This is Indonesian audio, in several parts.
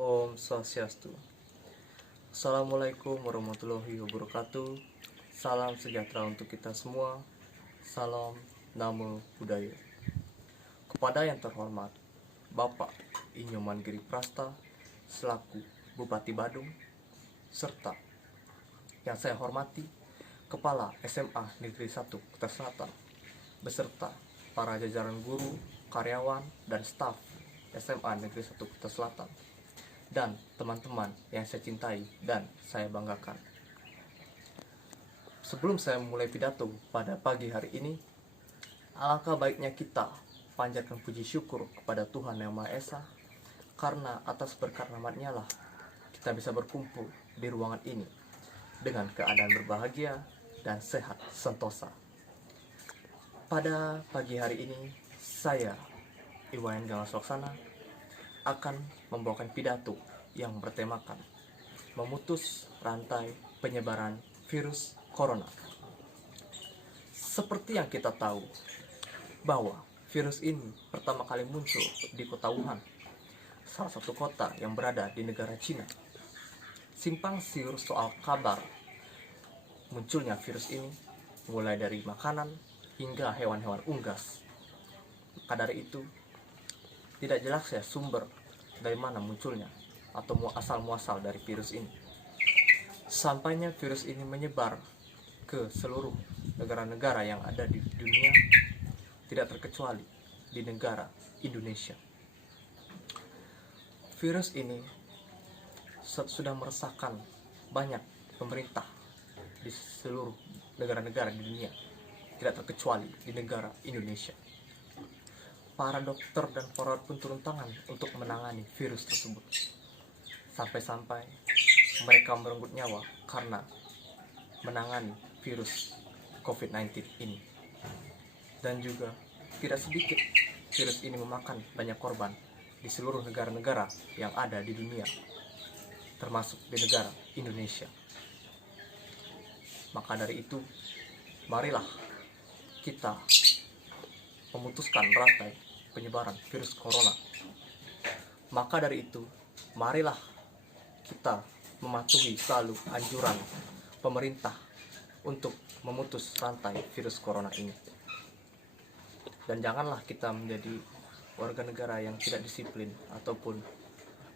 Om Swastiastu. Assalamualaikum warahmatullahi wabarakatuh. Salam sejahtera untuk kita semua. Salam Namo Buddhaya. Kepada yang terhormat Bapak Inyoman Giri Prasta selaku Bupati Badung, serta yang saya hormati Kepala SMA Negeri 1 Kuta Selatan, beserta para jajaran guru, karyawan, dan staf SMA Negeri 1 Kuta Selatan, dan teman-teman yang saya cintai dan saya banggakan. Sebelum saya memulai pidato pada pagi hari ini, alangkah baiknya kita panjatkan puji syukur kepada Tuhan Yang Maha Esa, karena atas berkat rahmat-Nya lah kita bisa berkumpul di ruangan ini dengan keadaan berbahagia dan sehat sentosa. Pada pagi hari ini, saya, Iwayan Gamas Laksana, akan membawakan pidato yang bertemakan memutus rantai penyebaran virus corona. Seperti yang kita tahu bahwa virus ini pertama kali muncul di kota Wuhan, salah satu kota yang berada di negara Cina. Simpang siur soal kabar munculnya virus ini mulai dari makanan hingga hewan-hewan unggas. Maka dari itu tidak jelas ya sumber dari mana munculnya atau asal-muasal dari virus ini. Sampainya virus ini menyebar ke seluruh negara-negara yang ada di dunia, tidak terkecuali di negara Indonesia. Virus ini sudah meresahkan banyak pemerintah di seluruh negara-negara di dunia, tidak terkecuali di negara Indonesia. Para dokter dan perawat pun turun tangan untuk menangani virus tersebut. Sampai-sampai mereka merenggut nyawa karena menangani virus COVID-19 ini. Dan juga tidak sedikit virus ini memakan banyak korban di seluruh negara-negara yang ada di dunia, termasuk di negara Indonesia. Maka dari itu, marilah kita memutuskan rantai penyebaran virus corona. Maka dari itu, marilah kita mematuhi selalu anjuran pemerintah untuk memutus rantai virus corona ini. Dan janganlah kita menjadi warga negara yang tidak disiplin ataupun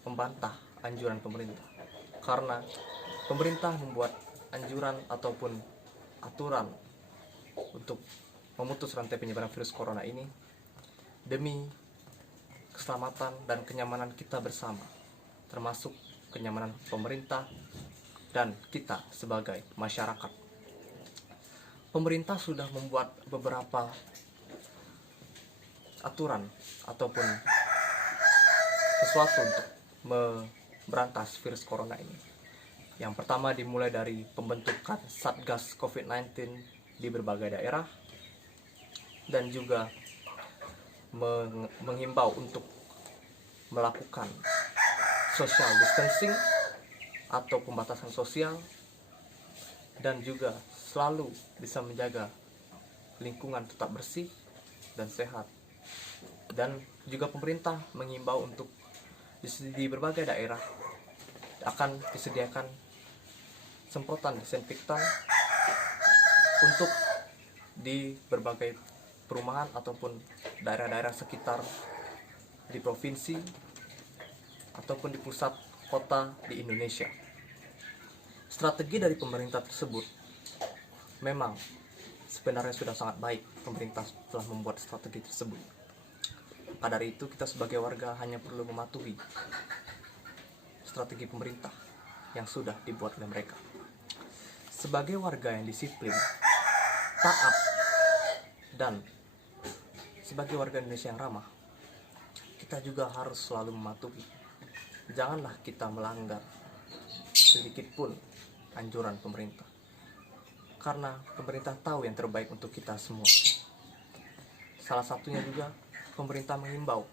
membantah anjuran pemerintah. Karena pemerintah membuat anjuran ataupun aturan untuk memutus rantai penyebaran virus corona ini demi keselamatan dan kenyamanan kita bersama, termasuk kenyamanan pemerintah dan kita sebagai masyarakat. Pemerintah sudah membuat beberapa aturan ataupun sesuatu untuk memberantas virus corona ini. Yang pertama dimulai dari pembentukan Satgas COVID-19 di berbagai daerah, dan juga menghimbau untuk melakukan social distancing atau pembatasan sosial, dan juga selalu bisa menjaga lingkungan tetap bersih dan sehat. Dan juga pemerintah menghimbau untuk di berbagai daerah akan disediakan semprotan disinfektan untuk di berbagai perumahan ataupun daerah-daerah sekitar di provinsi ataupun di pusat kota di Indonesia. Strategi dari pemerintah tersebut memang sebenarnya sudah sangat baik. Pemerintah telah membuat strategi tersebut. Maka dari itu kita sebagai warga hanya perlu mematuhi strategi pemerintah yang sudah dibuat oleh mereka. Sebagai warga yang disiplin, taat, dan sebagai warga Indonesia yang ramah, kita juga harus selalu mematuhi. Janganlah kita melanggar sedikit pun anjuran pemerintah, karena pemerintah tahu yang terbaik untuk kita semua. Salah satunya juga pemerintah mengimbau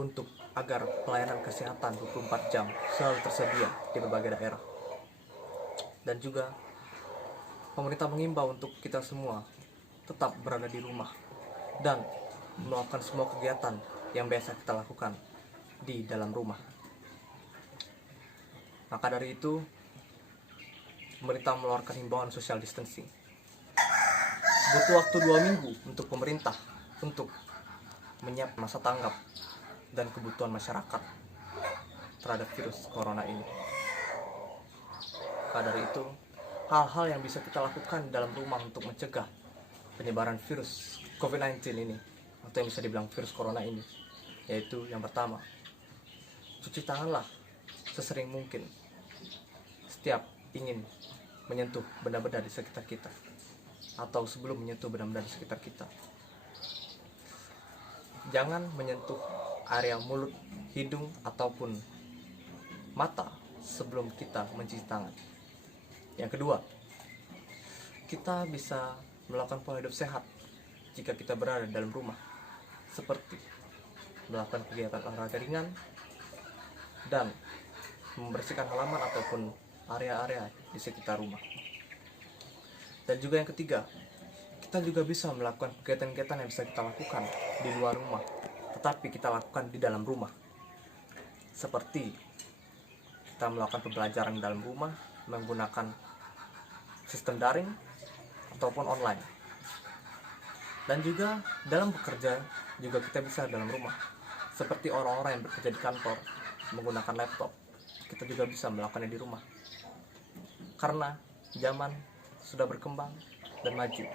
untuk agar pelayanan kesehatan 24 jam selalu tersedia di berbagai daerah. Dan juga pemerintah mengimbau untuk kita semua tetap berada di rumah dan melakukan semua kegiatan yang biasa kita lakukan di dalam rumah. Maka dari itu, pemerintah mengeluarkan himbauan social distancing. Butuh waktu 2 minggu untuk pemerintah untuk menyiapkan masa tanggap dan kebutuhan masyarakat terhadap virus corona ini. Maka dari itu, hal-hal yang bisa kita lakukan dalam rumah untuk mencegah penyebaran virus COVID-19 ini, atau yang bisa dibilang virus corona ini, yaitu yang pertama, cuci tanganlah sesering mungkin setiap ingin menyentuh benda-benda di sekitar kita, atau sebelum menyentuh benda-benda di sekitar kita. Jangan menyentuh area mulut, hidung, ataupun mata sebelum kita mencuci tangan. Yang kedua, kita bisa melakukan pola hidup sehat jika kita berada dalam rumah, seperti melakukan kegiatan olahraga ringan dan membersihkan halaman ataupun area-area di sekitar rumah. Dan juga yang ketiga, kita juga bisa melakukan kegiatan-kegiatan yang bisa kita lakukan di luar rumah, tetapi kita lakukan di dalam rumah, seperti kita melakukan pembelajaran di dalam rumah menggunakan sistem daring ataupun online. Dan juga dalam bekerja juga kita bisa dalam rumah, seperti orang-orang yang bekerja di kantor menggunakan laptop, kita juga bisa melakukannya di rumah. Karena zaman sudah berkembang dan maju,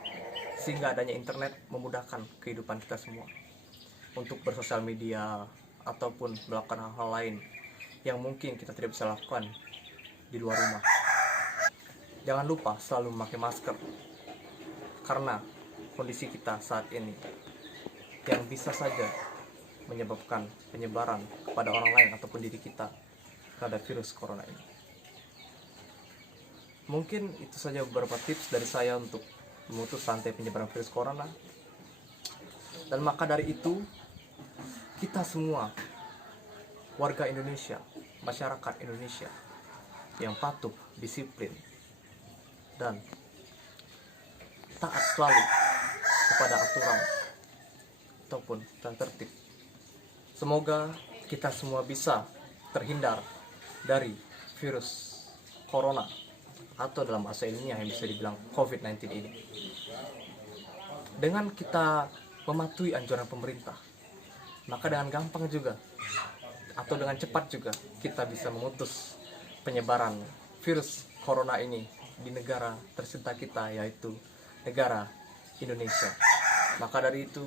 sehingga adanya internet memudahkan kehidupan kita semua untuk bersosial media ataupun melakukan hal-hal lain yang mungkin kita tidak bisa lakukan di luar rumah. Jangan lupa selalu memakai masker, karena kondisi kita saat ini yang bisa saja menyebabkan penyebaran kepada orang lain ataupun diri kita terhadap virus corona ini. Mungkin itu saja beberapa tips dari saya untuk memutus rantai penyebaran virus corona. Dan maka dari itu, kita semua warga Indonesia, masyarakat Indonesia yang patuh, disiplin, dan taat selalu kepada aturan ataupun dan tertib. Semoga kita semua bisa terhindar dari virus corona, atau dalam bahasa ilmiah yang bisa dibilang COVID-19 ini, dengan kita mematuhi anjuran pemerintah. Maka dengan gampang juga atau dengan cepat juga kita bisa memutus penyebaran virus corona ini di negara tercinta kita, yaitu negara Indonesia. Maka dari itu,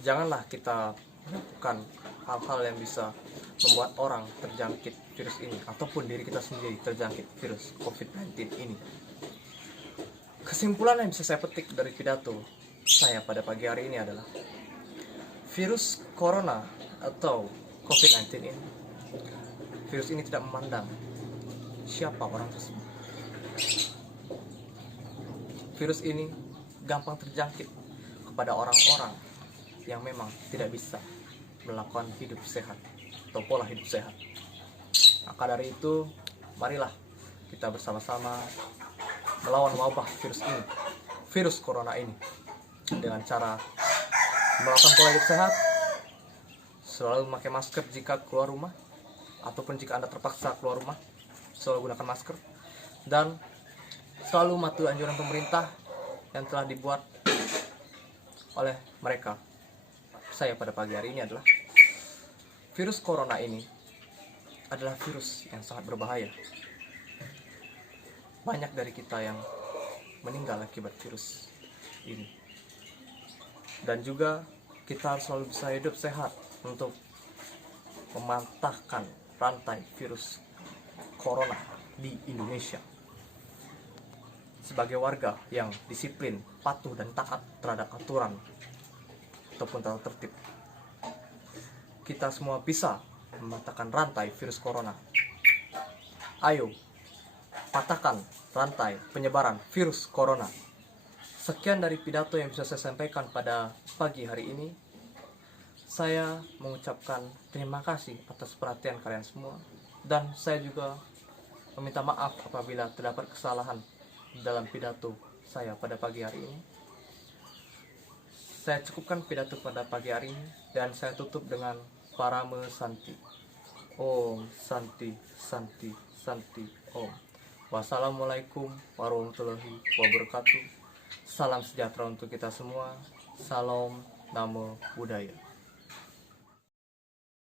janganlah kita melakukan hal-hal yang bisa membuat orang terjangkit virus ini, ataupun diri kita sendiri terjangkit virus COVID-19 ini. Kesimpulan yang bisa saya petik dari pidato saya pada pagi hari ini adalah, virus corona atau COVID-19 ini, virus ini tidak memandang siapa orang tersebut. Virus ini gampang terjangkit kepada orang-orang yang memang tidak bisa melakukan hidup sehat atau pola hidup sehat. Maka dari itu, marilah kita bersama-sama melawan wabah virus ini, virus corona ini, dengan cara melakukan pola hidup sehat, selalu memakai masker jika keluar rumah, ataupun jika Anda terpaksa keluar rumah, selalu gunakan masker, dan selalu mematuhi anjuran pemerintah yang telah dibuat oleh mereka. Saya pada pagi hari ini adalah, virus corona ini adalah virus yang sangat berbahaya. Banyak dari kita yang meninggal akibat virus ini. Dan juga kita harus selalu bisa hidup sehat untuk mematahkan rantai virus corona di Indonesia. Sebagai warga yang disiplin, patuh, dan taat terhadap aturan ataupun tata tertib, kita semua bisa mematahkan rantai virus corona. Ayo, patahkan rantai penyebaran virus corona. Sekian dari pidato yang bisa saya sampaikan pada pagi hari ini. Saya mengucapkan terima kasih atas perhatian kalian semua, dan saya juga meminta maaf apabila terdapat kesalahan dalam pidato saya pada pagi hari ini. Saya cukupkan pidato pada pagi hari ini, dan saya tutup dengan Parame Santi. Om Santi Santi Santi Om. Wassalamualaikum warahmatullahi wabarakatuh. Salam sejahtera untuk kita semua. Salam Namo Buddhaya.